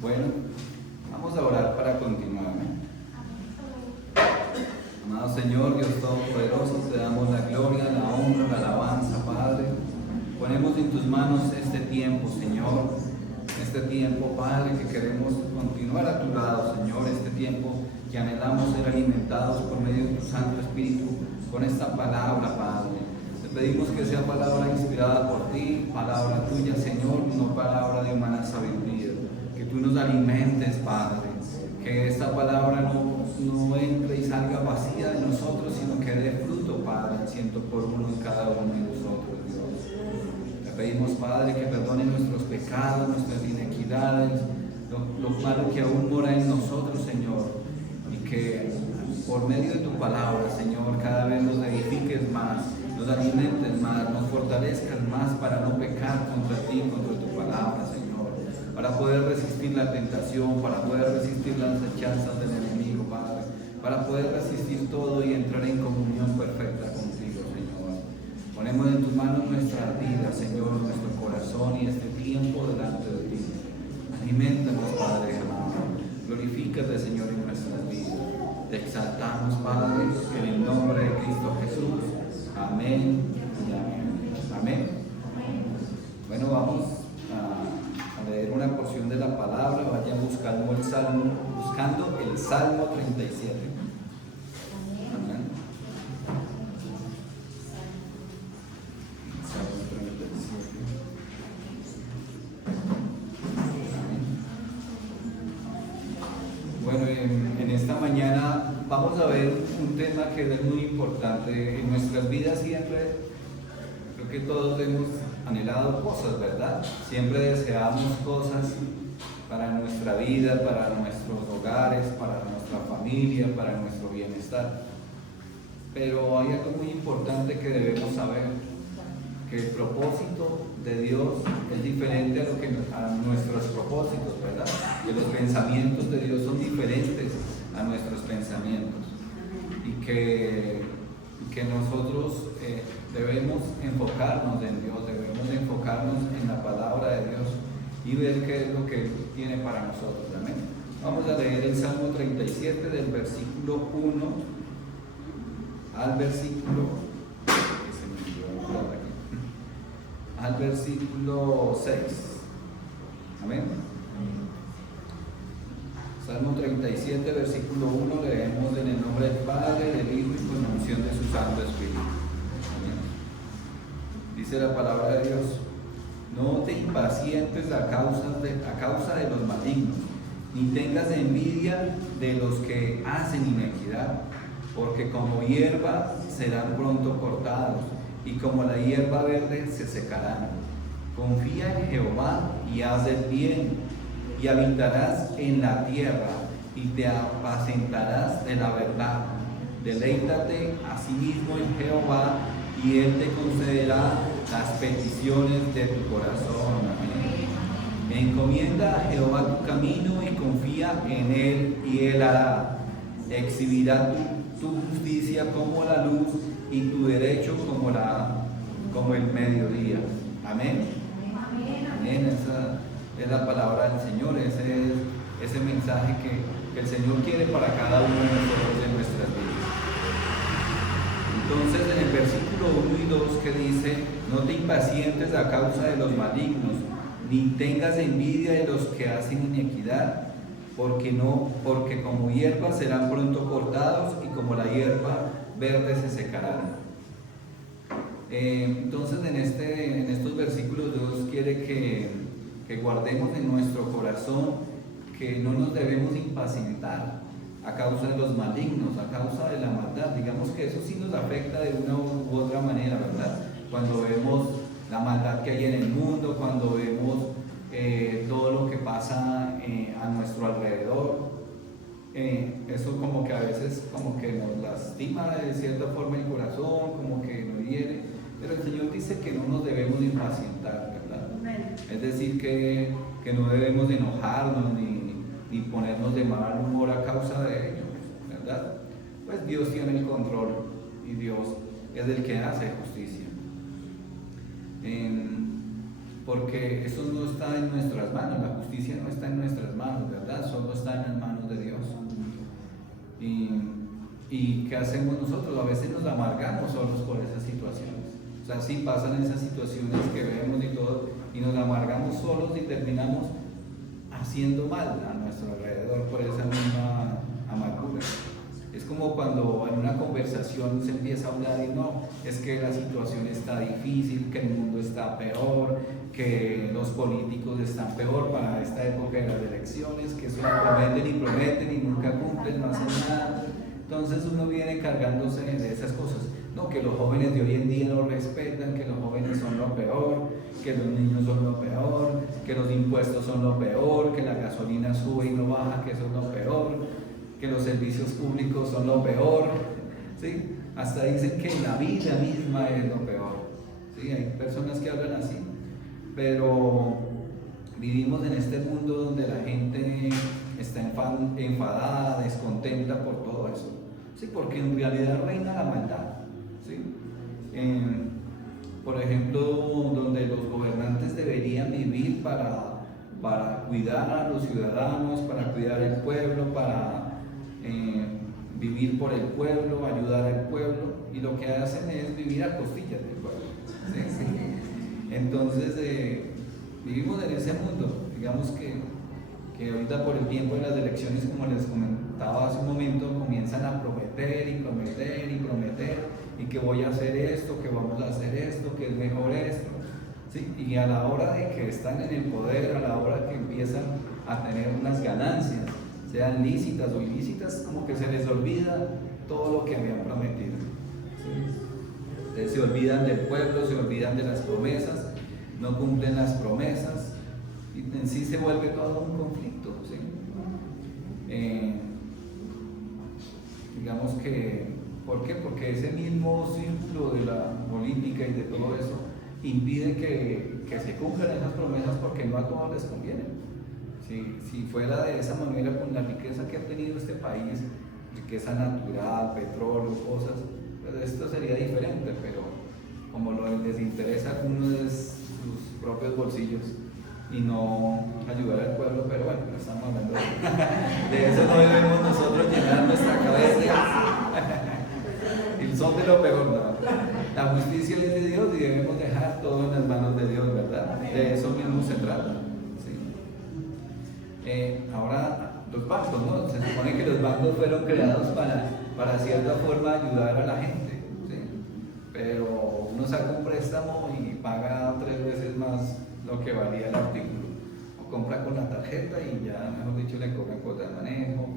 Bueno, vamos a orar para continuar, ¿no? Amado Señor, Dios Todopoderoso, te damos la gloria, la honra, la alabanza, Padre. Ponemos en tus manos este tiempo, Señor. Este tiempo, Padre, que queremos continuar a tu lado, Señor. Este tiempo que anhelamos ser alimentados por medio de tu Santo Espíritu con esta palabra, Padre. Te pedimos que sea palabra inspirada por ti, palabra tuya, Señor, no palabra de humana sabiduría. Que tú nos alimentes, Padre. Que esta palabra no entre y salga vacía de nosotros, sino que dé fruto, Padre, al 100% en cada uno de nosotros, Dios. Te pedimos, Padre, que perdone nuestros pecados, nuestras inequidades, lo malo que aún mora en nosotros, Señor, y que por medio de tu palabra, Señor, cada vez nos edifiques más, nos alimentes más, nos fortalezcas más para no pecar contra ti, contra tu palabra, Señor, para poder resistir la tentación, para poder resistir las acechanzas del enemigo, Padre, para poder resistir todo y entrar en comunión perfecta contigo, Señor. Ponemos en tus manos nuestra vida, Señor, nuestro corazón y este tiempo delante de ti. Aliméntanos, Padre amado. Glorifícate, Señor, en nuestras vidas. Te exaltamos, Padre, en el nombre de Cristo Jesús. Amén y amén. Amén. Bueno, vamos a leer una porción de la palabra. Vayan buscando el Salmo 37. Amén. Salmo 37. Bueno, en esta mañana vamos a ver un tema que es muy importante en nuestras vidas. Siempre, creo que todos hemos anhelado cosas, ¿verdad? Siempre deseamos cosas para nuestra vida, para nuestros hogares, para nuestra familia, para nuestro bienestar. Pero hay algo muy importante que debemos saber, que el propósito de Dios es diferente a nuestros propósitos, ¿verdad? Que los pensamientos de Dios son diferentes a nuestros pensamientos y que nosotros debemos enfocarnos en Dios, debemos enfocarnos en la palabra de Dios y ver qué es lo que Él tiene para nosotros. Amén. Vamos a leer el Salmo 37 del versículo 1 al versículo 6. Amén. Salmo 37, versículo 1, leemos en el nombre del Padre, del Hijo y con la unción de su Santo Espíritu. Amén. Dice la palabra de Dios: no te impacientes a causa de los malignos, ni tengas envidia de los que hacen inequidad, porque como hierba serán pronto cortados, y como la hierba verde se secarán. Confía en Jehová y haz el bien, y habitarás en la tierra, y te apacentarás de la verdad. Deleítate asimismo en Jehová, y Él te concederá las peticiones de tu corazón. Amén. Encomienda a Jehová tu camino y confía en Él, y Él hará. Exhibirá tu justicia como la luz y tu derecho como el mediodía. Amén. Amén. Esa es la palabra del Señor. Ese es ese mensaje que el Señor quiere para cada uno de nosotros en nuestras vidas. Entonces, en el versículo 1 y 2 que dice: no te impacientes a causa de los malignos, ni tengas envidia de los que hacen inequidad, porque como hierba serán pronto cortados, y como la hierba verde se secarán. Entonces, en estos versículos Dios quiere que guardemos en nuestro corazón que no nos debemos impacientar a causa de los malignos, a causa de la maldad. Digamos que eso sí nos afecta de una u otra manera, ¿verdad? Cuando vemos la maldad que hay en el mundo, cuando vemos todo lo que pasa a nuestro alrededor, eso como que a veces como que nos lastima de cierta forma el corazón, como que nos hiere, pero el Señor dice que no nos debemos impacientar, ¿verdad? Es decir, que no debemos enojarnos ni ponernos de mal humor a causa de ello, ¿verdad? Pues Dios tiene el control y Dios es el que hace justicia. Porque eso no está en nuestras manos, la justicia no está en nuestras manos. ¿Y qué hacemos nosotros? A veces nos amargamos solos por esas situaciones. O sea, sí pasan esas situaciones que vemos y todo, y nos amargamos solos y terminamos haciendo mal a nuestro alrededor por esa misma amargura. Es como cuando en una conversación se empieza a hablar y no, es que la situación está difícil, que el mundo está peor, que los políticos están peor para esta época de las elecciones, que eso prometen y nunca cumplen, no hacen nada. Entonces uno viene cargándose de esas cosas. No, que los jóvenes de hoy en día no respetan, que los jóvenes son lo peor, que los niños son lo peor, que los impuestos son lo peor, que la gasolina sube y no baja, que eso es lo peor, que los servicios públicos son lo peor, ¿sí? Hasta dicen que la vida misma es lo peor, ¿sí? Hay personas que hablan así, pero vivimos en este mundo donde la gente está enfadada, descontenta por todo eso, ¿sí? Porque en realidad reina la maldad, ¿sí? Por ejemplo, donde los gobernantes deberían vivir para cuidar a los ciudadanos, para cuidar al pueblo, para vivir por el pueblo, ayudar al pueblo, y lo que hacen es vivir a costillas del pueblo, ¿sí? Sí. Entonces vivimos en ese mundo. Digamos que ahorita por el tiempo de las elecciones, como les comentaba hace un momento, comienzan a prometer y prometer y prometer, y que voy a hacer esto, que vamos a hacer esto, que es mejor esto, ¿sí? Y a la hora de que están en el poder, a la hora que empiezan a tener unas ganancias, sean lícitas o ilícitas, como que se les olvida todo lo que habían prometido, ¿sí? Se olvidan del pueblo, se olvidan de las promesas, no cumplen las promesas, y en sí se vuelve todo un conflicto, ¿sí? Digamos que, ¿por qué? Porque ese mismo círculo de la política y de todo eso impide que se cumplan esas promesas, porque no a todos les conviene. Si fuera de esa manera, con la riqueza que ha tenido este país, riqueza natural, petróleo, cosas, pues esto sería diferente, pero como les interesa a algunos de sus propios bolsillos y no ayudar al pueblo, pero bueno, no estamos hablando de eso, no debemos nosotros llenar nuestra cabeza y son de lo peor, ¿no? La justicia es de Dios y debemos dejar todo en las manos de Dios, ¿verdad? De eso mismo se trata. Ahora los bancos, ¿no? Se supone que los bancos fueron creados para cierta forma ayudar a la gente, ¿sí? Pero uno saca un préstamo y paga 3 veces más lo que valía el artículo, o compra con la tarjeta y ya, mejor dicho, le cobran cuota de manejo,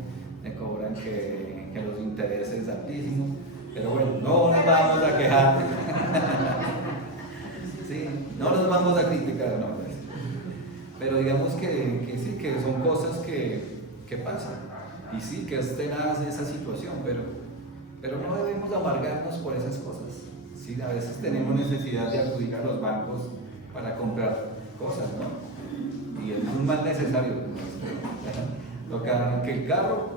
le cobran que los intereses altísimos, pero bueno, no nos vamos a quejar, ¿sí? No nos vamos a criticar, no. Pero digamos que sí, que son cosas que pasan, y sí, que es tenaz esa situación, pero no debemos amargarnos por esas cosas, ¿sí? A veces tenemos necesidad de acudir a los bancos para comprar cosas, ¿no? Y es un mal necesario, que el carro,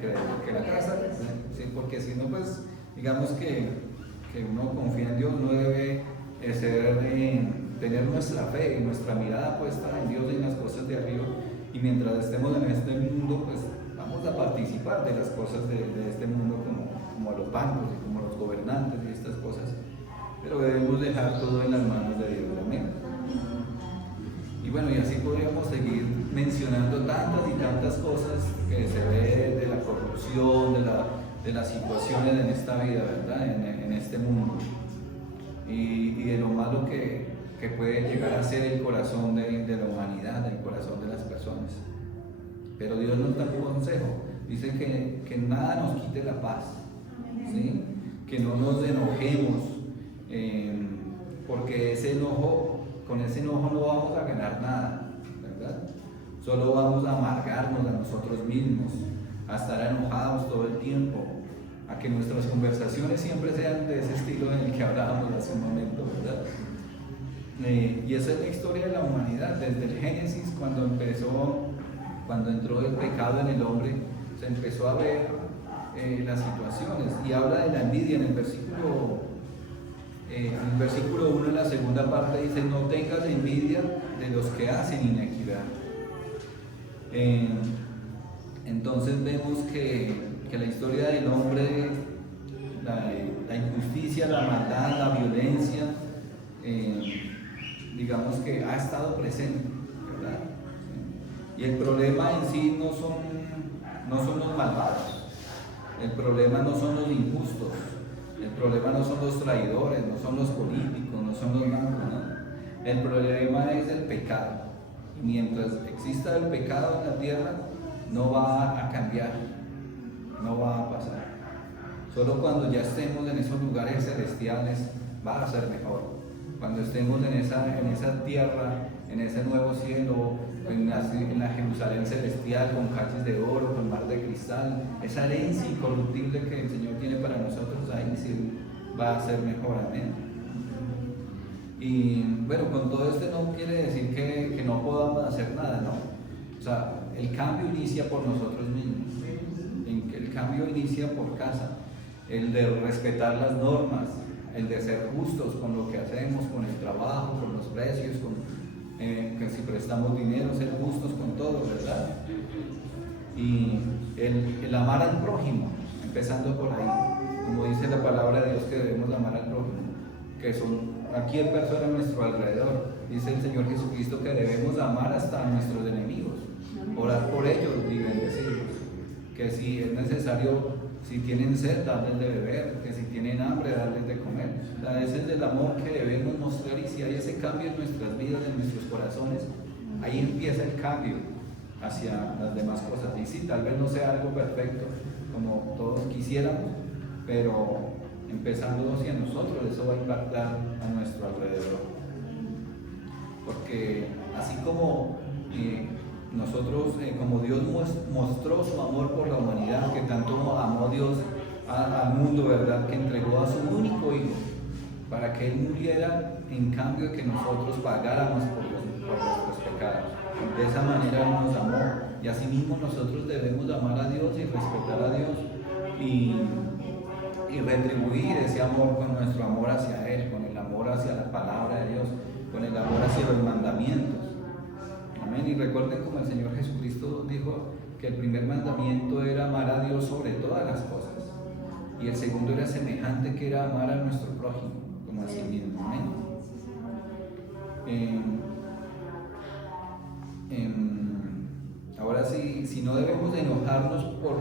que la casa, ¿sí? Porque si no, pues, digamos que uno confía en Dios, no debe tener nuestra fe y nuestra mirada puesta en Dios y en las cosas de arriba, y mientras estemos en este mundo, pues vamos a participar de las cosas de este mundo, como los bancos y como los gobernantes y estas cosas, pero debemos dejar todo en las manos de Dios. Amén. Y bueno, y así podríamos seguir mencionando tantas y tantas cosas que se ve de la corrupción, de las situaciones en esta vida, ¿verdad? En este mundo, y de lo malo que puede llegar a ser el corazón de la humanidad, el corazón de las personas. Pero Dios nos da un consejo, dice que nada nos quite la paz, ¿sí? Que no nos enojemos, porque con ese enojo no vamos a ganar nada, ¿verdad? Solo vamos a amargarnos a nosotros mismos, a estar enojados todo el tiempo, a que nuestras conversaciones siempre sean de ese estilo en el que hablábamos hace un momento, ¿verdad? Y esa es la historia de la humanidad, desde el Génesis, cuando entró el pecado en el hombre, se empezó a ver las situaciones, y habla de la envidia en el versículo 1, en la segunda parte, dice: no tengas envidia de los que hacen inequidad. Entonces vemos que que la historia del hombre, la injusticia, la maldad, la violencia, digamos que ha estado presente, ¿verdad? Y el problema en sí no son los malvados, el problema no son los injustos, el problema no son los traidores, no son los políticos, no son los mancos, ¿no? El problema es el pecado. Y mientras exista el pecado en la tierra, no va a cambiar, no va a pasar. Solo cuando ya estemos en esos lugares celestiales va a ser mejor. Cuando estemos en esa tierra, en ese nuevo cielo, en la Jerusalén celestial, con calles de oro, con mar de cristal, esa herencia incorruptible que el Señor tiene para nosotros, ahí sí va a ser mejor, amén. Y bueno, con todo esto no quiere decir que no podamos hacer nada, ¿no? O sea, el cambio inicia por nosotros mismos, el cambio inicia por casa, el de respetar las normas, el de ser justos con lo que hacemos, con el trabajo, con los precios, que si prestamos dinero, ser justos con todo, ¿verdad? Y el amar al prójimo, empezando por ahí, como dice la palabra de Dios que debemos amar al prójimo, que son cualquier persona a nuestro alrededor. Dice el Señor Jesucristo que debemos amar hasta a nuestros enemigos, orar por ellos y bendecirlos, que si es necesario, si tienen sed, darles de beber, que si tienen hambre, darles de comer. O sea, ese es el amor que debemos mostrar, y si hay ese cambio en nuestras vidas, en nuestros corazones, ahí empieza el cambio hacia las demás cosas. Y sí, tal vez no sea algo perfecto como todos quisiéramos, pero empezando hacia nosotros, eso va a impactar a nuestro alrededor. Porque así como nosotros, como Dios mostró su amor por la humanidad, que tanto amó Dios al mundo, ¿verdad?, que entregó a su único Hijo para que Él muriera en cambio de que nosotros pagáramos por nuestros pecados. De esa manera Él nos amó, y asimismo nosotros debemos amar a Dios y respetar a Dios y retribuir ese amor con nuestro amor hacia Él, con el amor hacia la palabra de Dios, con el amor hacia los mandamientos. Amén. Y recuerden como el Señor Jesucristo dijo que el primer mandamiento era amar a Dios sobre todas las cosas, y el segundo era semejante, que era amar a nuestro prójimo como a sí mismo. Amén. Ahora sí, si no debemos enojarnos por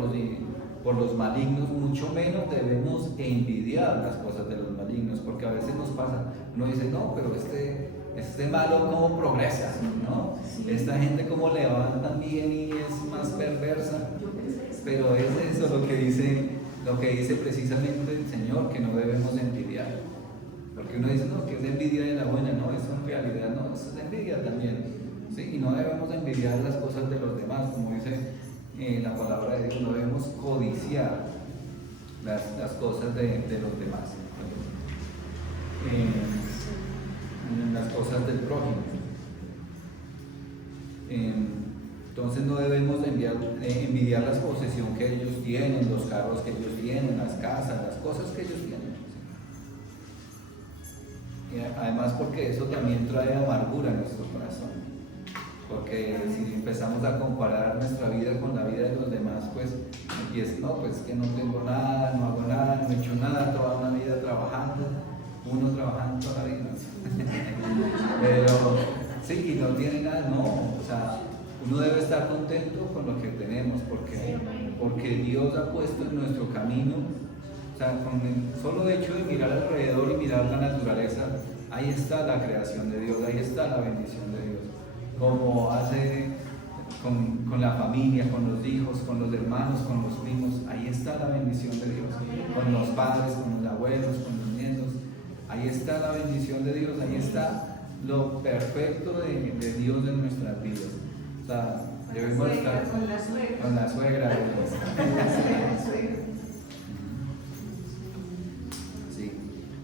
los malignos, mucho menos debemos envidiar las cosas de los malignos, porque a veces nos pasa, uno dice, no, pero este malo cómo progresa, ¿no? Esta gente cómo le va tan bien y es más perversa. Pero es eso lo que dice precisamente el Señor, que no debemos envidiar. Porque uno dice, no, que es envidia de la buena, no, eso en realidad no, eso es envidia también. ¿Sí? Y no debemos envidiar las cosas de los demás, como dice la palabra de Dios, no debemos codiciar las cosas de los demás. Las cosas del prójimo. Entonces no debemos envidiar la posesión que ellos tienen, los carros que ellos tienen, las casas, las cosas que ellos tienen. Y además porque eso también trae amargura a nuestro corazón. Porque si empezamos a comparar nuestra vida con la vida de los demás, pues empieza, no, pues que no tengo nada, no hago nada, no he hecho nada, toda una vida trabajando, uno trabajando toda la vida. Pero sí, y no tiene nada, no, o sea, uno debe estar contento con lo que tenemos, porque Dios ha puesto en nuestro camino, o sea, con el solo hecho de mirar alrededor y mirar la naturaleza, ahí está la creación de Dios, ahí está la bendición de Dios, como hace con la familia, con los hijos, con los hermanos, con los primos, ahí está la bendición de Dios, con los padres, con los abuelos, con los nietos, ahí está la bendición de Dios, ahí está lo perfecto de Dios en nuestras vidas. O sea, debemos estar con la suegra. Sí,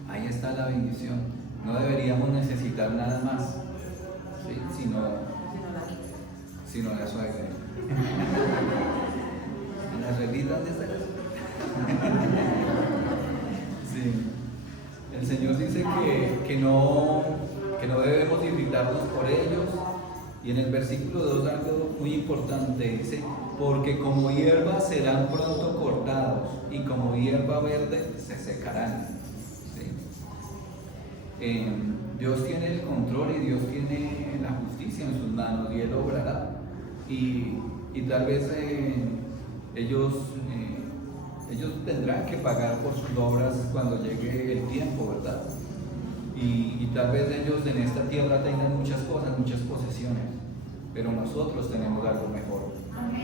ahí está la bendición. No deberíamos necesitar nada más, ¿sí? sino la suegra. ¿La suegrita dónde está? Sí. El Señor dice que no debemos irritarnos por ellos. Y en el versículo 2 algo muy importante, dice, porque como hierba serán pronto cortados y como hierba verde se secarán. ¿Sí? Dios tiene el control y Dios tiene la justicia en sus manos y Él obrará. Y tal vez ellos tendrán que pagar por sus obras cuando llegue el tiempo, ¿verdad? Y tal vez ellos en esta tierra tengan muchas cosas, muchas posesiones, pero nosotros tenemos algo mejor.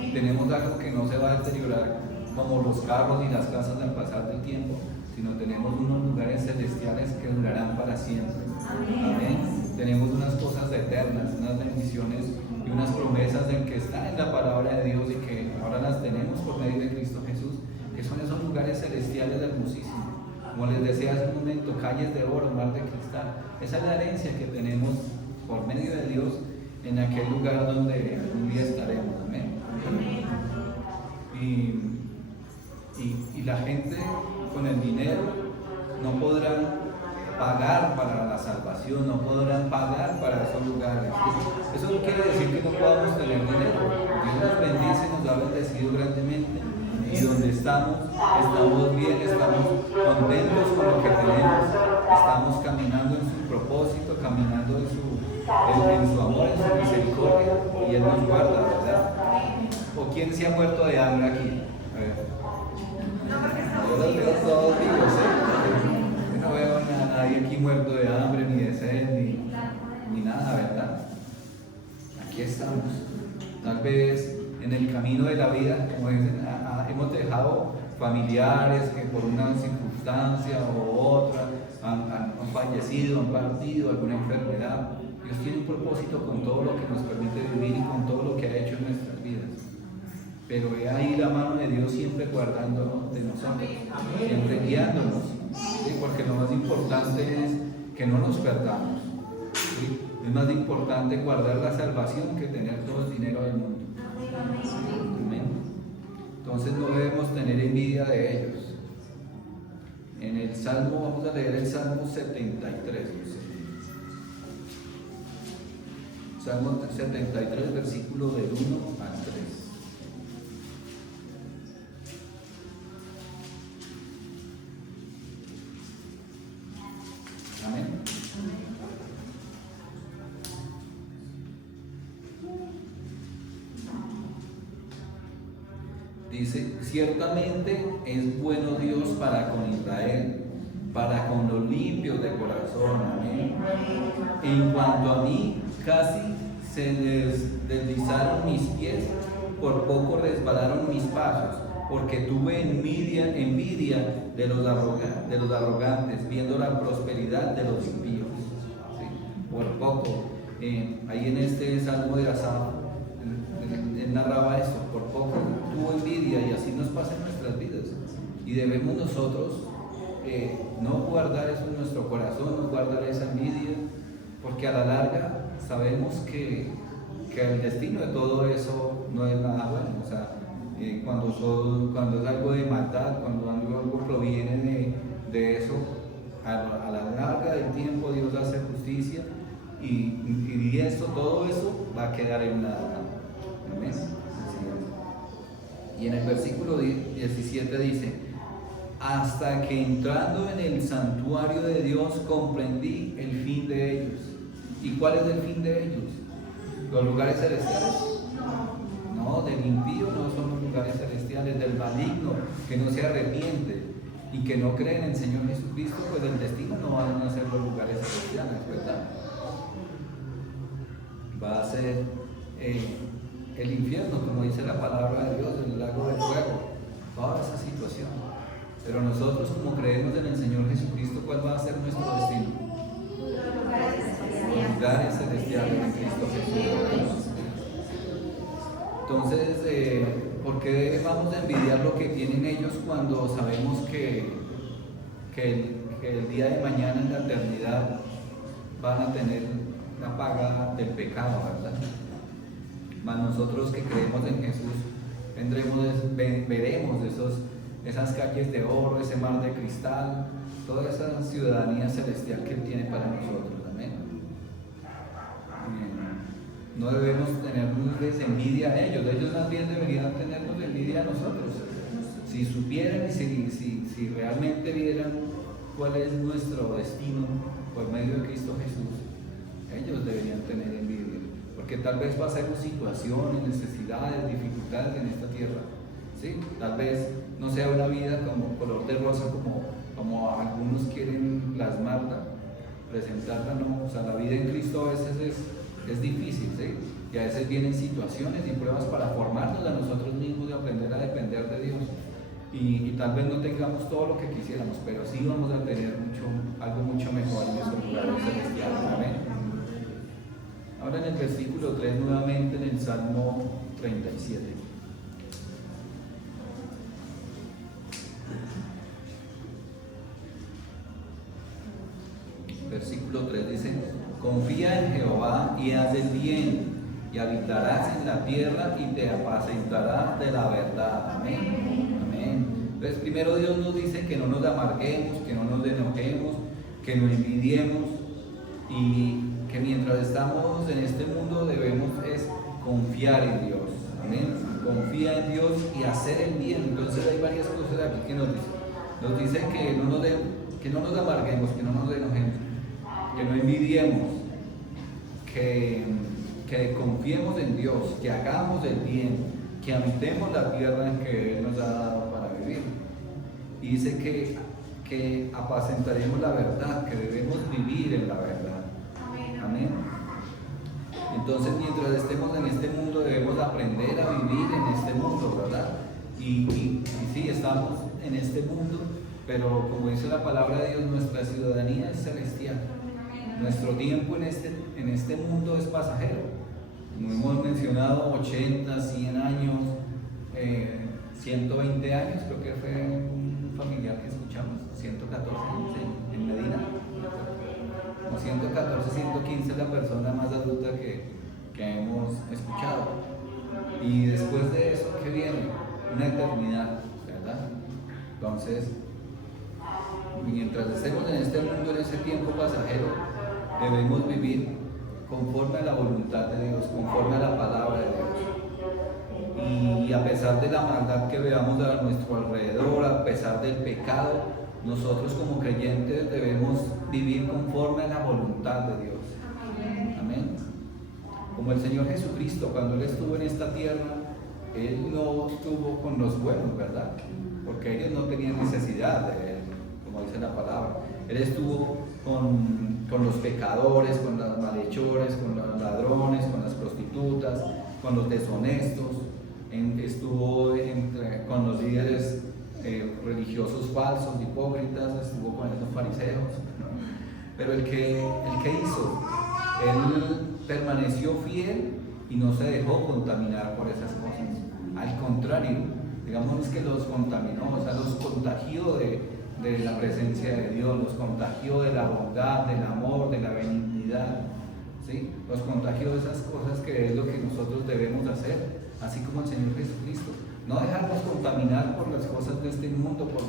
Y tenemos algo que no se va a deteriorar como los carros ni las casas al pasar del tiempo, sino tenemos unos lugares celestiales que durarán para siempre. Amén. Tenemos unas cosas eternas, unas bendiciones y unas promesas en que están en la palabra de Dios y que ahora las tenemos por medio de Cristo Jesús, que son esos lugares celestiales hermosísimos. Como les decía hace un momento, calles de oro, mar de cristal. Esa es la herencia que tenemos por medio de Dios en aquel lugar donde algún día estaremos. Amén. Y la gente con el dinero no podrá pagar para la salvación, no podrán pagar para esos lugares. Eso no quiere decir que no podamos tener dinero. Dios nos bendice, nos ha bendecido grandemente. Y donde estamos bien, estamos contentos con lo que tenemos, estamos caminando en su propósito, caminando en su amor, en su misericordia, y Él nos guarda, ¿verdad? ¿O quién se ha muerto de hambre aquí? A ver. Yo los veo todos vivos, ¿eh? Yo no veo a nadie aquí muerto de hambre, ni de sed, ni nada, ¿verdad? Aquí estamos. Tal vez en el camino de la vida, como dicen, hemos dejado familiares que por una circunstancia u otra han fallecido, han partido, alguna enfermedad. Dios tiene un propósito con todo lo que nos permite vivir y con todo lo que ha hecho en nuestras vidas. Pero he ahí la mano de Dios siempre guardándonos de nosotros, siempre guiándonos, ¿sí? Porque lo más importante es que no nos perdamos, ¿sí? Es más importante guardar la salvación que tener todo el dinero del mundo. Amén. Entonces no debemos tener envidia de ellos. En el Salmo, vamos a leer el Salmo 73. Salmo 73, versículo del 1 al 3. Amén. Dice, ciertamente es bueno Dios para con Israel, para con los limpios de corazón. Amén. En cuanto a mí, casi se deslizaron mis pies, por poco resbalaron mis pasos, porque tuve envidia de los arrogantes, viendo la prosperidad de los impíos. ¿Sí? Por poco. Ahí en este salmo de Asaf, él narraba esto, por poco tuvo envidia, y así nos pasa en nuestras vidas. Y debemos nosotros no guardar eso en nuestro corazón, no guardar esa envidia, porque a la larga sabemos que el destino de todo eso no es nada bueno. O sea, cuando es algo de maldad, cuando algo proviene de eso, a la larga del tiempo Dios hace justicia y todo eso va a quedar en nada. Amén. Y en el versículo 17 dice, hasta que entrando en el santuario de Dios comprendí el fin de ellos. ¿Y cuál es el fin de ellos? ¿Los lugares celestiales? No, del impío no son los lugares celestiales, del maligno que no se arrepiente y que no cree en el Señor Jesucristo, pues el destino no van a ser los lugares celestiales, ¿verdad? Va a ser el infierno, como dice la palabra de Dios, el lago de fuego, toda esa situación. Pero nosotros, como creemos en el Señor Jesucristo, ¿cuál va a ser nuestro destino? Los lugares celestiales de Cristo Jesús. Entonces, ¿por qué vamos a envidiar lo que tienen ellos cuando sabemos que el día de mañana en la eternidad van a tener la paga del pecado, ¿verdad? Mas nosotros que creemos en Jesús veremos esas calles de oro, ese mar de cristal, toda esa ciudadanía celestial que Él tiene para nosotros. Amén. no debemos tenerles envidia a ellos más bien deberían tenernos envidia a nosotros. Si supieran y si realmente vieran cuál es nuestro destino por medio de Cristo Jesús, ellos deberían tener envidia, porque tal vez pasemos situaciones, necesidades, dificultades en esta tierra, ¿sí? Tal vez no sea una vida como color de rosa como algunos quieren plasmarla, presentarla, no. O sea, la vida en Cristo a veces es difícil, ¿sí? Y a veces vienen situaciones y pruebas para formarnos a nosotros mismos y aprender a depender de Dios. Y tal vez no tengamos todo lo que quisiéramos, pero sí vamos a tener algo mucho mejor en esos lugares celestiales. Amén. Ahora en el versículo 3 nuevamente en el Salmo 37. Versículo 3 dice: confía en Jehová y haz el bien, y habitarás en la tierra y te apacentarás de la verdad. Amén. Amén. Entonces primero Dios nos dice que no nos amarguemos, que no nos enojemos, que no envidiemos, y que mientras estamos en este mundo debemos es confiar en Dios. Amén. Confía en Dios y hacer el bien. Entonces hay varias cosas aquí que nos dice. Nos dice que no nos amarguemos, que no nos enojemos, que no envidiemos, que confiemos en Dios, que hagamos el bien, que habitemos la tierra en que Él nos ha dado para vivir. Y dice que apacentaremos la verdad, que debemos vivir en la verdad. Amén. Entonces mientras estemos en este mundo debemos aprender a vivir en este mundo, ¿verdad? Y sí, estamos en este mundo, pero como dice la palabra de Dios, nuestra ciudadanía es celestial. Nuestro tiempo en este mundo es pasajero. Como hemos mencionado, 80, 100 años, 120 años, creo que fue un familiar que escuchamos, 114 en Medina. Como 114, 115 es la persona más adulta que hemos escuchado. Y después de eso, ¿qué viene? Una eternidad, ¿verdad? Entonces, mientras estemos en este mundo, en ese tiempo pasajero, debemos vivir conforme a la voluntad de Dios, conforme a la palabra de Dios. Y a pesar de la maldad que veamos a nuestro alrededor, a pesar del pecado, nosotros como creyentes debemos vivir conforme a la voluntad de Dios. Amén. Como el Señor Jesucristo, cuando Él estuvo en esta tierra, Él no estuvo con los buenos, ¿verdad? Porque ellos no tenían necesidad de Él, como dice la palabra. Él estuvo con los pecadores, con los malhechores, con los ladrones, con las prostitutas, con los deshonestos, estuvo con los líderes religiosos falsos, hipócritas, estuvo con esos fariseos, ¿no? Pero el que hizo, Él permaneció fiel y no se dejó contaminar por esas cosas. Al contrario, digamos que los contaminó, o sea, los contagió de la presencia de Dios, los contagió de la bondad, del amor, de la benignidad, ¿sí? Los contagió de esas cosas que es lo que nosotros debemos hacer, así como el Señor Jesucristo. No dejarnos contaminar por las cosas de este mundo, por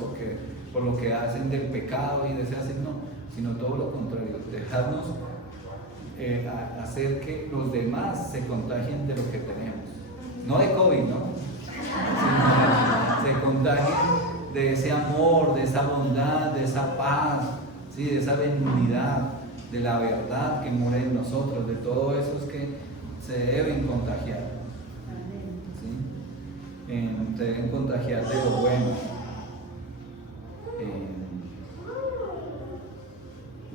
lo que hacen del pecado y de ese hacer, no, sino todo lo contrario, dejarnos hacer que los demás se contagien de lo que tenemos, no de COVID, ¿no? Sino se contagien de ese amor, de esa bondad, de esa paz, ¿sí? De esa benignidad, de la verdad que mora en nosotros, de todo eso es que se deben contagiar, ¿sí? Se deben contagiar de lo bueno,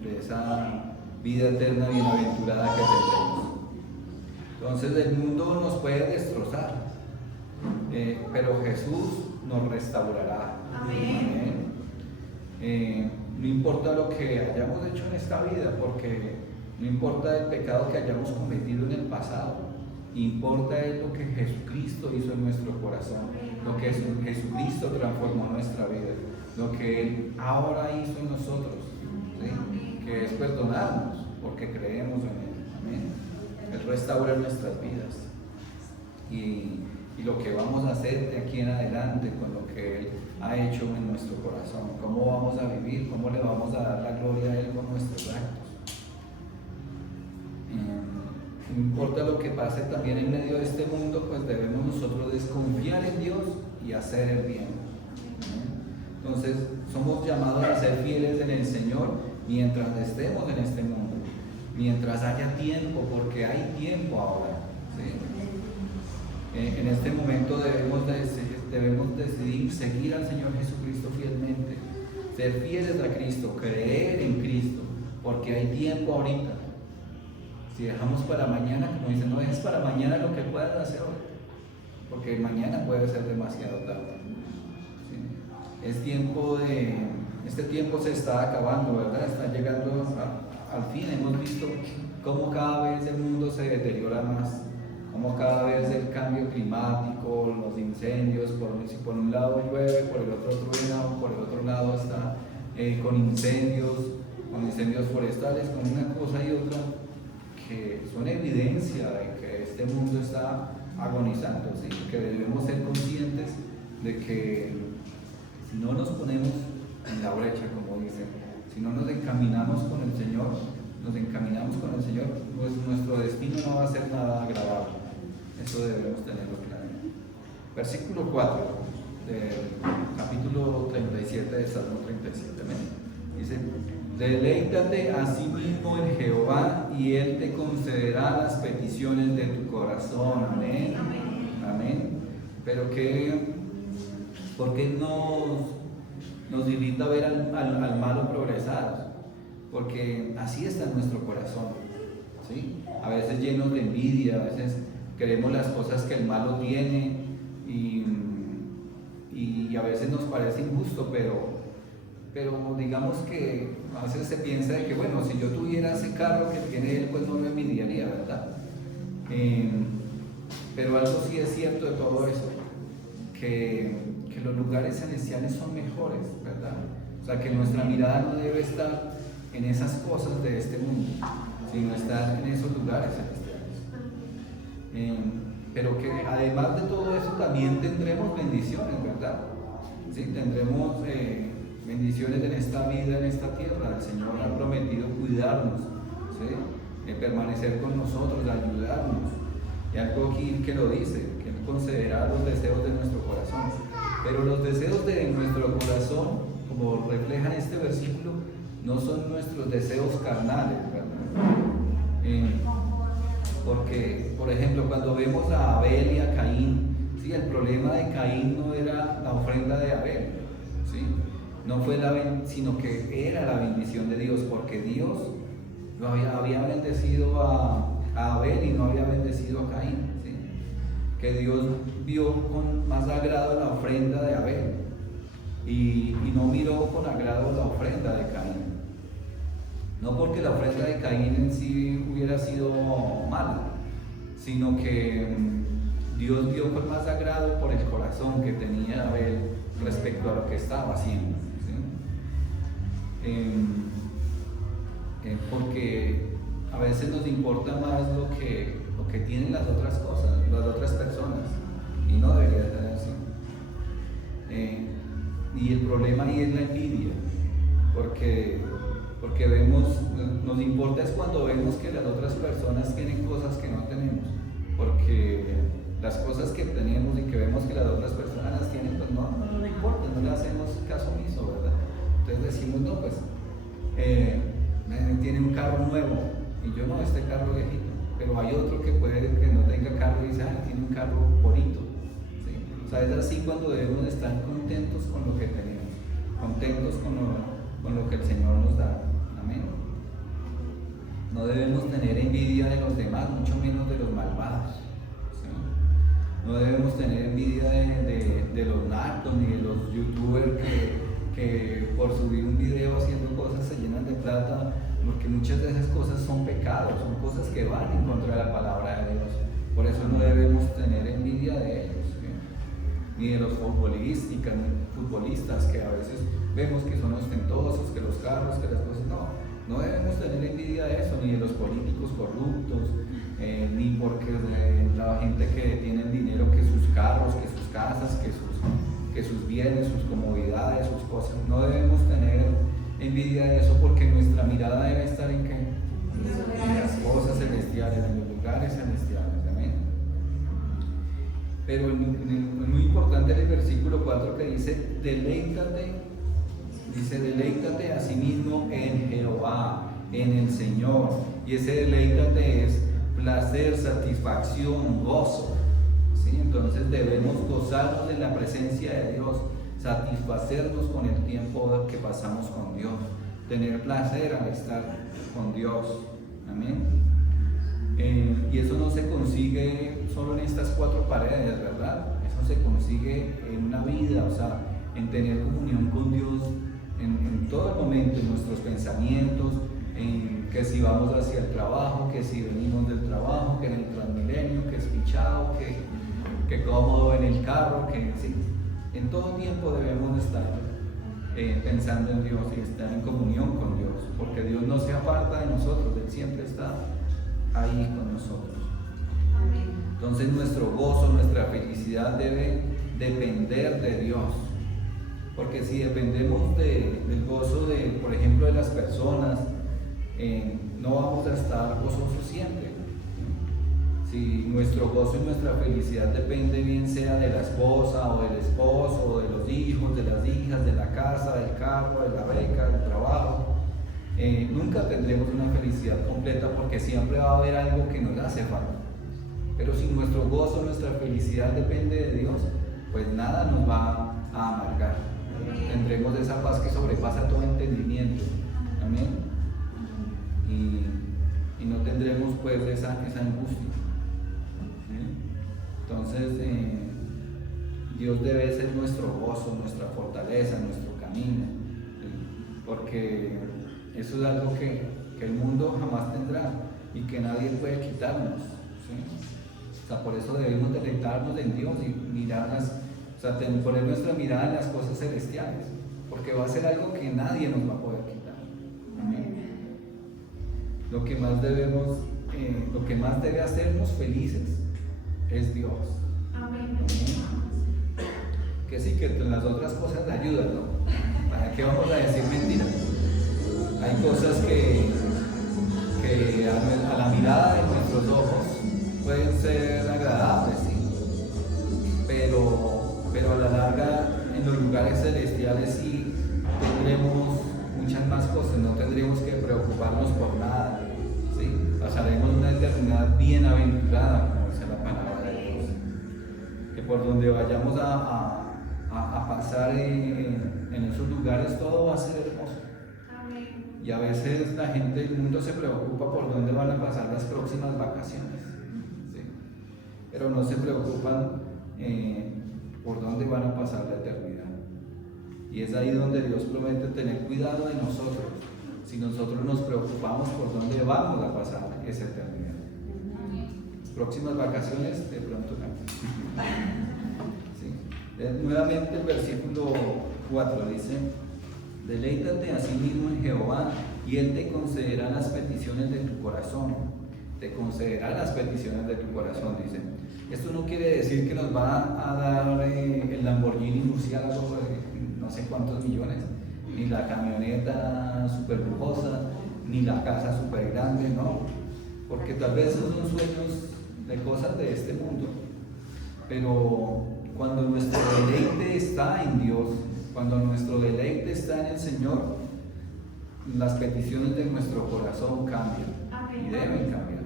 de esa vida eterna bienaventurada que tenemos. Entonces el mundo nos puede destrozar, pero Jesús nos restaurará. Amén. No importa lo que hayamos hecho en esta vida, porque no importa el pecado que hayamos cometido en el pasado, importa es lo que Jesucristo hizo en nuestro corazón, lo que Jesucristo transformó nuestra vida, lo que Él ahora hizo en nosotros, ¿sí? Que es perdonarnos porque creemos en Él. Amén. Él restaura nuestras vidas y lo que vamos a hacer de aquí en adelante con lo que Él ha hecho en nuestro corazón, cómo vamos a vivir, cómo le vamos a dar la gloria a Él con nuestros actos. no importa lo que pase también en medio de este mundo, pues debemos nosotros desconfiar en Dios y hacer el bien. Entonces, somos llamados a ser fieles en el Señor mientras estemos en este mundo, mientras haya tiempo, porque hay tiempo ahora, ¿sí? En este momento debemos decidir seguir al Señor Jesucristo fielmente, ser fieles a Cristo, creer en Cristo, porque hay tiempo ahorita. Si dejamos para mañana, como dicen, no dejes para mañana lo que puedas hacer hoy, porque mañana puede ser demasiado tarde. ¿Sí? Este tiempo se está acabando, ¿verdad? Está llegando al fin. Hemos visto cómo cada vez el mundo se deteriora más, cómo cada vez el cambio climático, los incendios, si por un lado llueve, por el otro truena, por el otro lado está con incendios forestales, con una cosa y otra, que son evidencia de que este mundo está agonizando, ¿sí? Que debemos ser conscientes de que si no nos ponemos en la brecha, como dicen, si no nos encaminamos con el Señor, pues nuestro destino no va a ser nada agradable. Eso debemos tenerlo claro. Versículo 4 del capítulo 37 de Salmo 37. Dice: deleítate a sí mismo en Jehová y Él te concederá las peticiones de tu corazón. Amén. Amén. Pero ¿por qué nos invita a ver al malo progresar? Porque así está en nuestro corazón, ¿sí? A veces llenos de envidia, a veces queremos las cosas que el malo tiene y a veces nos parece injusto, pero digamos que a veces se piensa de que, bueno, si yo tuviera ese carro que tiene él, pues no lo envidiaría, ¿verdad? Pero algo sí es cierto de todo eso, que los lugares celestiales son mejores, ¿verdad? O sea, que nuestra mirada no debe estar en esas cosas de este mundo, sino estar en esos lugares celestiales. Pero que además de todo eso también tendremos bendiciones, ¿verdad? ¿Sí? Tendremos bendiciones en esta vida, en esta tierra. El Señor ha prometido cuidarnos, ¿sí? Permanecer con nosotros, ayudarnos. Y algo aquí que lo dice, que Él concederá los deseos de nuestro corazón. Pero los deseos de nuestro corazón, como refleja este versículo, no son nuestros deseos carnales, ¿verdad? Porque, por ejemplo, cuando vemos a Abel y a Caín, ¿sí? El problema de Caín no era la ofrenda de Abel, ¿sí? No fue sino que era la bendición de Dios, porque Dios había bendecido a Abel y no había bendecido a Caín, ¿sí? Que Dios vio con más agrado la ofrenda de Abel y no miró con agrado la ofrenda de Caín. No porque la ofrenda de Caín en sí hubiera sido mala, sino que Dios vio con más agrado por el corazón que tenía Abel respecto a lo que estaba haciendo, ¿sí? Porque a veces nos importa más lo que tienen las otras cosas, las otras personas, y no debería ser así. Y el problema ahí es la envidia, porque nos importa es cuando vemos que las otras personas tienen cosas que no tenemos, porque las cosas que tenemos y que vemos que las otras personas las tienen, pues no importa, no le hacemos caso omiso, ¿verdad? Entonces decimos, no, pues tiene un carro nuevo y yo no, este carro viejito, pero hay otro que puede que no tenga carro y dice, tiene un carro bonito, ¿sí? O sea, es así cuando debemos estar contentos con lo que tenemos, contentos con lo que el Señor nos da. Amén. No debemos tener envidia de los demás, mucho menos de los malvados, ¿sí? No debemos tener envidia de los narcos ni de los youtubers que por subir un video haciendo cosas se llenan de plata, porque muchas de esas cosas son pecados, son cosas que van en contra de la palabra de Dios. Por eso no debemos tener envidia de ellos, ¿sí? Ni de los futbolistas que a veces vemos que son ostentosos, que los carros, que las cosas, no debemos tener envidia de eso, ni de los políticos corruptos, ni porque la gente que tiene dinero, que sus carros, que sus casas, que sus bienes, sus comodidades, sus cosas. No debemos tener envidia de eso, porque nuestra mirada debe estar en ¿qué? En las cosas celestiales, en los lugares lugares celestiales. Amén. Pero es muy importante el versículo 4 que dice, deleítate a sí mismo en Jehová, en el Señor. Y ese deleítate es placer, satisfacción, gozo. ¿Sí? Entonces debemos gozarnos de la presencia de Dios, satisfacernos con el tiempo que pasamos con Dios, tener placer al estar con Dios. Amén. Y eso no se consigue solo en estas 4 paredes, ¿verdad? Eso se consigue en una vida, o sea, en tener comunión con Dios en todo el momento, en nuestros pensamientos, en que si vamos hacia el trabajo, que si venimos del trabajo, que en el Transmilenio, que es pichado, que cómodo en el carro, que sí, en todo tiempo debemos estar pensando en Dios y estar en comunión con Dios, porque Dios no se aparta de nosotros, Él siempre está ahí con nosotros. Entonces nuestro gozo, nuestra felicidad debe depender de Dios, porque si dependemos del gozo de, por ejemplo, de las personas, no vamos a estar gozosos siempre. Si nuestro gozo y nuestra felicidad depende bien sea de la esposa o del esposo, o de los hijos, de las hijas, de la casa, del carro, de la beca, del trabajo, nunca tendremos una felicidad completa, porque siempre va a haber algo que nos hace falta. Pero si nuestro gozo, nuestra felicidad depende de Dios, pues nada nos va a amargar. Tendremos esa paz que sobrepasa todo entendimiento. Amén. Y no tendremos pues esa angustia. Entonces Dios debe ser nuestro gozo, nuestra fortaleza, nuestro camino, porque eso es algo que el mundo jamás tendrá y que nadie puede quitarnos, ¿sí? O sea, por eso debemos deleitarnos en Dios y poner nuestra mirada en las cosas celestiales, porque va a ser algo que nadie nos va a poder quitar. Amén. Lo que más debe hacernos felices es Dios. Amén. Que sí, que las otras cosas ayudan, ¿no? ¿Para qué vamos a decir mentiras? Hay cosas que a la mirada de nuestros ojos pueden ser agradables, sí, pero a la larga en los lugares celestiales sí tendremos muchas más cosas, no tendremos que preocuparnos por nada, ¿sí? Pasaremos una eternidad bienaventurada, como dice la palabra de Dios, que por donde vayamos a pasar en esos lugares todo va a ser hermoso. Amén. Y a veces la gente del mundo se preocupa por dónde van a pasar las próximas vacaciones, ¿sí? Pero no se preocupan por dónde van a pasar la eternidad. Y es ahí donde Dios promete tener cuidado de nosotros, si nosotros nos preocupamos por dónde vamos a pasar esa eternidad. Próximas vacaciones, de pronto no. ¿Sí? Nuevamente el versículo 4 dice: deleítate a sí mismo en Jehová, y Él te concederá las peticiones de tu corazón. Te concederá las peticiones de tu corazón, dice. Esto no quiere decir que nos va a dar el Lamborghini murciélago de no sé cuántos millones, ni la camioneta super lujosa, ni la casa super grande, no. Porque tal vez esos son sueños de cosas de este mundo. Pero cuando nuestro deleite está en Dios, cuando nuestro deleite está en el Señor, las peticiones de nuestro corazón cambian. Y deben cambiar.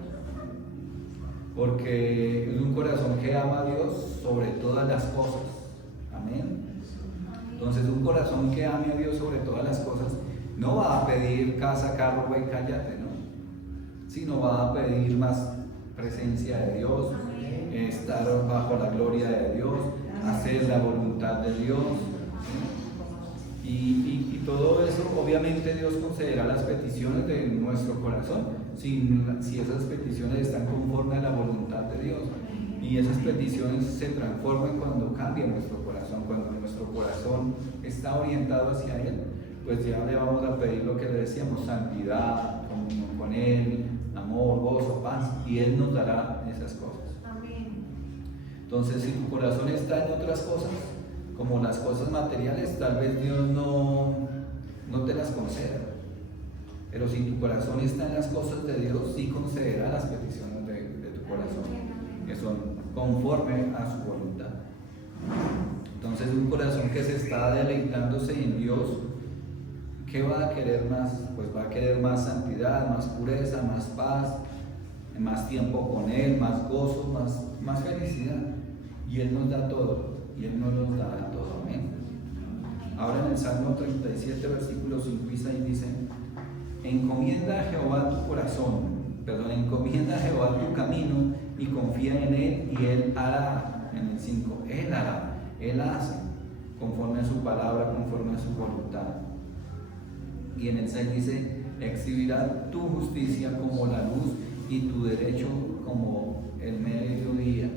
Porque es un corazón que ama a Dios sobre todas las cosas. Amén. Entonces, un corazón que ame a Dios sobre todas las cosas no va a pedir casa, carro, güey, cállate, ¿no? Sino va a pedir más presencia de Dios, estar bajo la gloria de Dios, hacer la voluntad de Dios. Y todo eso, obviamente, Dios concederá las peticiones de nuestro corazón, si esas peticiones están conforme a la voluntad de Dios. Y esas peticiones se transforman cuando cambia nuestro corazón, cuando nuestro corazón está orientado hacia Él, pues ya le vamos a pedir lo que le decíamos: santidad, comunión con Él, amor, gozo, paz, y Él nos dará esas cosas. Amén. Entonces, si tu corazón está en otras cosas, como las cosas materiales, tal vez Dios no te las conceda. Pero si tu corazón está en las cosas de Dios, sí concederá las peticiones de tu corazón, que son conforme a su voluntad. Entonces, un corazón que se está deleitándose en Dios, ¿qué va a querer más? Pues va a querer más santidad, más pureza, más paz, más tiempo con Él, más gozo, más felicidad. Y Él nos da todo, y Él nos lo da todo. Amén. Ahora en el Salmo 37, versículos 5 y 6 dice: encomienda a Jehová tu encomienda a Jehová tu camino y confía en Él y Él hará. En el 5, Él hará, Él hace, conforme a su palabra, conforme a su voluntad. Y en el 6 dice: exhibirá tu justicia como la luz y tu derecho como el mediodía.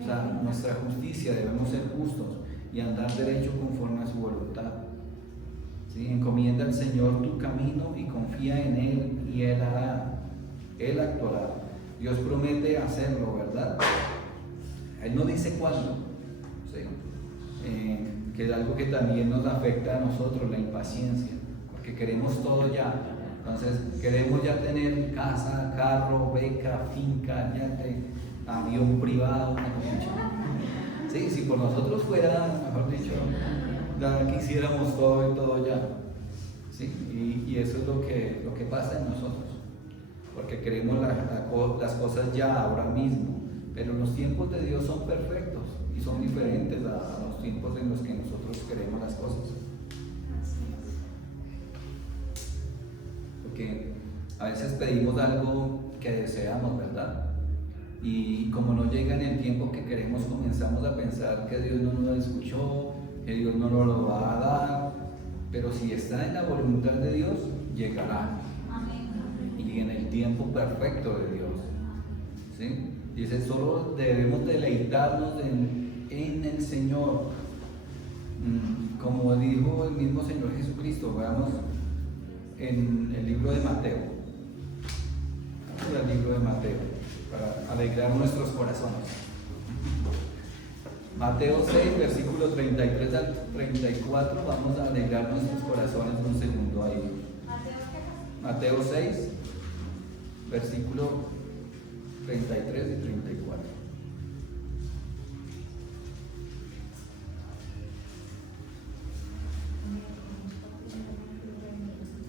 O sea, nuestra justicia, debemos ser justos y andar derecho conforme a su voluntad. ¿Sí? Encomienda al Señor tu camino y confía en Él y Él hará, Él actuará. Dios promete hacerlo, ¿verdad? Él no dice cuándo. ¿Sí? Que es algo que también nos afecta a nosotros, la impaciencia, porque queremos todo ya. Entonces queremos ya tener casa, carro, beca, finca, yate, avión privado, ¿sí? Si por nosotros fuera, mejor dicho, ya quisiéramos todo y todo ya. ¿Sí? Y eso es lo que pasa en nosotros, porque queremos las cosas ya, ahora mismo. Pero los tiempos de Dios son perfectos y son diferentes a los tiempos en los que nosotros queremos las cosas. Porque a veces pedimos algo que deseamos, ¿verdad? Y como no llega en el tiempo que queremos, comenzamos a pensar que Dios no nos escuchó, que Dios no nos lo va a dar. Pero si está en la voluntad de Dios, llegará. Y en el tiempo perfecto de Dios. ¿Sí? Dice, solo debemos deleitarnos en el Señor. Como dijo el mismo Señor Jesucristo, veamos en el libro de Mateo. El libro de Mateo, para alegrar nuestros corazones. Mateo 6, versículo 33 al 34, vamos a alegrar nuestros corazones un segundo ahí. Mateo 6, versículo 33 y 34.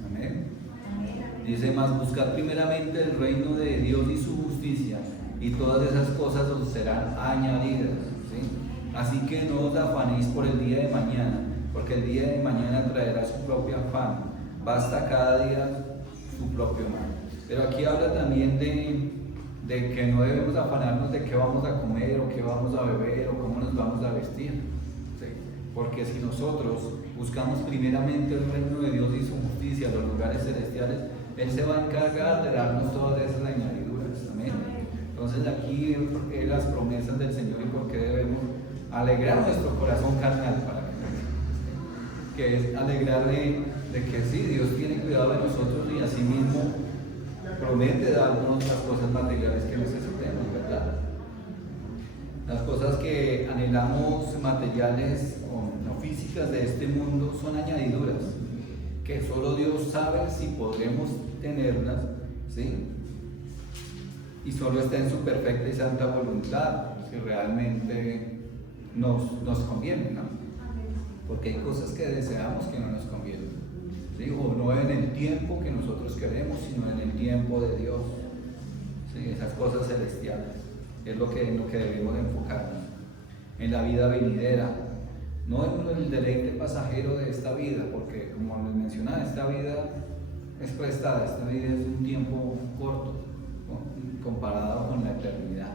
Amén. Dice: mas buscad primeramente el reino de Dios y su justicia, y todas esas cosas os serán añadidas. ¿Sí? Así que no os afanéis por el día de mañana, porque el día de mañana traerá su propio afán. Basta cada día su propio mal. Pero aquí habla también de que no debemos afanarnos de qué vamos a comer o qué vamos a beber o cómo nos vamos a vestir. ¿Sí? Porque si nosotros buscamos primeramente el reino de Dios y su justicia, los lugares celestiales, Él se va a encargar de darnos todas esas añadiduras. Amén. Entonces aquí las promesas del Señor y por qué debemos alegrar nuestro corazón carnal, que es alegrar de que sí, Dios tiene cuidado de nosotros y así mismo promete darnos las cosas materiales que necesitemos, ¿verdad? Las cosas que anhelamos materiales o no físicas de este mundo son añadiduras, que solo Dios sabe si podremos tenerlas, ¿sí? Y solo está en su perfecta y santa voluntad, si realmente nos conviene, ¿no? Porque hay cosas que deseamos que no nos convienen. ¿Sí? O no en el tiempo que nosotros queremos, sino en el tiempo de Dios. ¿Sí? Esas cosas celestiales es lo que debemos enfocarnos en la vida venidera, no en el deleite pasajero de esta vida, porque como les mencionaba, esta vida es prestada, esta vida es un tiempo corto, ¿no? Comparado con la eternidad.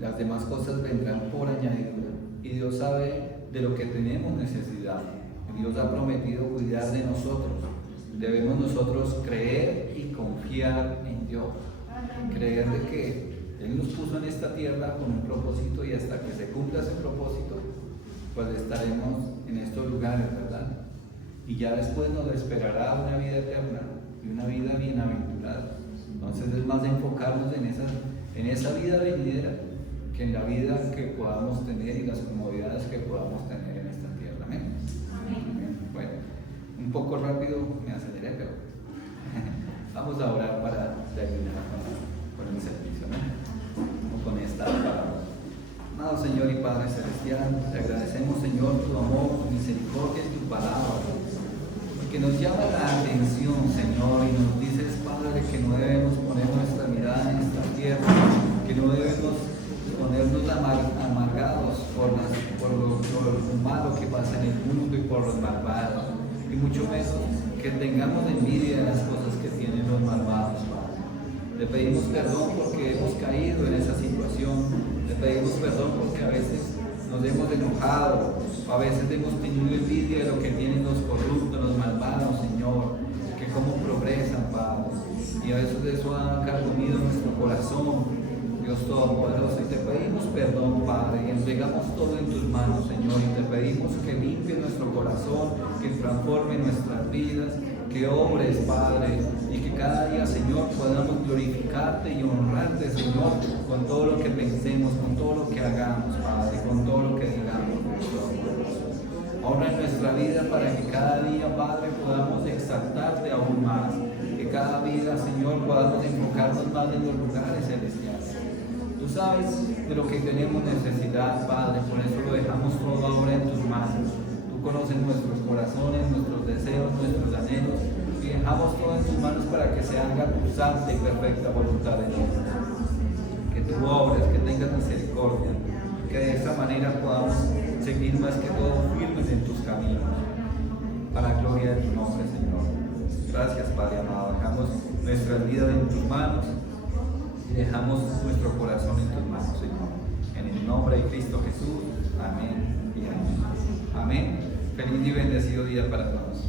Las demás cosas vendrán por añadidura y Dios sabe de lo que tenemos necesidad. Dios ha prometido cuidar de nosotros. Debemos nosotros creer y confiar en Dios. Creer de que Él nos puso en esta tierra con un propósito y hasta que se cumpla ese propósito, pues estaremos en estos lugares, ¿verdad? Y ya después nos esperará una vida eterna y una vida bienaventurada. Entonces es más enfocarnos en esa vida venidera que en la vida que podamos tener y las comodidades que podamos tener en esta tierra. Amén. Amén. Bueno, un poco rápido me aceleré, pero Vamos a orar para terminar con el servicio, ¿no? Con esta palabra. Amado Señor y Padre Celestial, te agradecemos, Señor, tu amor, tu misericordia y tu palabra, porque nos llama la atención, Señor, y nos dices, Padre, que no debemos poner nuestra mirada en esta tierra, que no debemos ponernos amargados por lo malo que pasa en el mundo y por los malvados, y mucho menos que tengamos envidia de las cosas que tienen los malvados, Padre. Le pedimos perdón porque hemos caído en esa situación, le pedimos perdón porque a veces nos hemos enojado, o a veces hemos tenido envidia de lo que tienen los corruptos, los malvados, Señor, que cómo progresan, Padre, y a veces eso ha carcomido nuestro corazón, Dios Todopoderoso, y te pedimos perdón, Padre, y entregamos todo en tus manos, Señor, y te pedimos que limpie nuestro corazón, que transforme nuestras vidas, que obres, Padre, y que cada día, Señor, podamos glorificarte y honrarte, Señor, con todo lo que pensemos, con todo lo que hagamos, Padre, con todo lo que digamos, Dios Todopoderoso. Honra en nuestra vida para que cada día, Padre, podamos exaltarte aún más, que cada vida, Señor, podamos enfocarnos más en los lugares celestiales. Tú sabes de lo que tenemos necesidad, Padre, por eso lo dejamos todo ahora en tus manos. Tú conoces nuestros corazones, nuestros deseos, nuestros anhelos, y dejamos todo en tus manos para que se haga tu santa y perfecta voluntad en nosotros. Que tú obres, que tengas misericordia, que de esa manera podamos seguir más que todo firmes en tus caminos, para la gloria de tu nombre, Señor. Gracias, Padre amado. Dejamos nuestra vida en tus manos y dejamos nuestro corazón en tus manos, Señor. En el nombre de Cristo Jesús. Amén y amén. Amén. Feliz y bendecido día para todos.